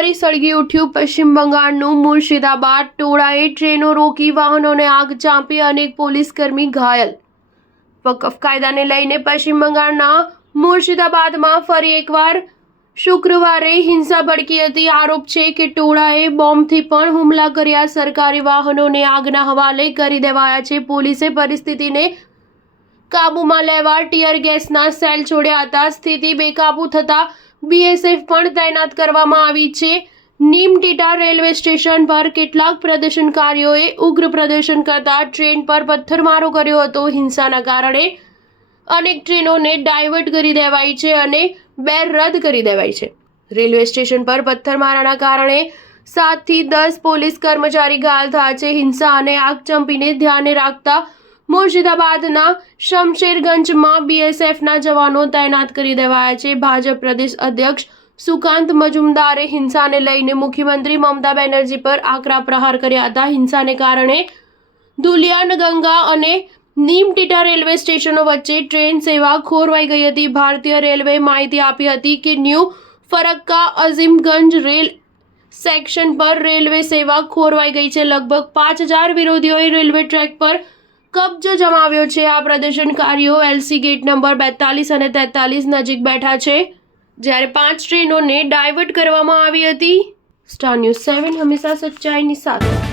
ફરી સળગી ઉઠ્યું પશ્ચિમ બંગાળનું મુર્શિદાબાદ। ટોળાએ ટ્રેનો રોકી વાહનોને આગ ચાંપી, અનેક પોલીસકર્મી ઘાયલ। વકફ કાયદાને લઈને પશ્ચિમ બંગાળના મુર્શિદાબાદમાં ફરી એકવાર શુક્રવારે હિંસા ભડકી હતી। આરોપ છે કે ટોળાએ બોમ્બથી પણ હુમલા કર્યા। સરકારી વાહનોને આગના હવાલે કરી દેવાયા છે। પોલીસે પરિસ્થિતિને કાબૂમાં લેવા ટીયર ગેસના સેલ છોડ્યા હતા। સ્થિતિ બેકાબૂ થતાં બીએસએફ પણ તૈનાત કરવામાં આવી છે। નીમટીટા રેલવે સ્ટેશન પર કેટલાક પ્રદર્શનકારીઓએ ઉગ્ર પ્રદર્શન કરતા ટ્રેન પર પથ્થરમારો કર્યો હતો। હિંસાના કારણે અનેક ટ્રેનોને ડાયવર્ટ કરી દેવાઈ છે અને 2 રદ કરી દેવાઈ છે। રેલવે સ્ટેશન પર પથ્થરમારાના કારણે 7 થી 10 પોલીસ કર્મચારી ઘાયલ થયા છે। હિંસા અને આગચંપીને ધ્યાને રાખતા મુર્શિદાબાદના શમશેરગંજમાં બીએસએફના જવાનો તૈનાત કરી દેવાયા છે। ભાજપ પ્રદેશ અધ્યક્ષ સુકાંત મજુમદારે હિંસાને લઈને મુખ્યમંત્રી મમતા બેનર્જી પર આકરા પ્રહાર કર્યા હતા। હિંસાને કારણે દુલિયાનગંગા અને નીમટીટા રેલવે સ્ટેશનો વચ્ચે ટ્રેન સેવા ખોરવાઈ ગઈ હતી। ભારતીય રેલવેએ માહિતી આપી હતી કે new Farakka Azimganj rail section પર રેલવે સેવા ખોરવાઈ ગઈ છે। લગભગ 5000 વિરોધીઓએ રેલવે ટ્રેક પર કબજો જમાવ્યો છે। આ પ્રદર્શનકારીઓ એલસી ગેટ નંબર 42 અને 43 નજીક બેઠા છે, જ્યારે 5 ટ્રેનોને ડાયવર્ટ કરવામાં આવી હતી। સ્ટાર ન્યૂઝ 7 હંમેશા સચ્ચાઈની સાથે।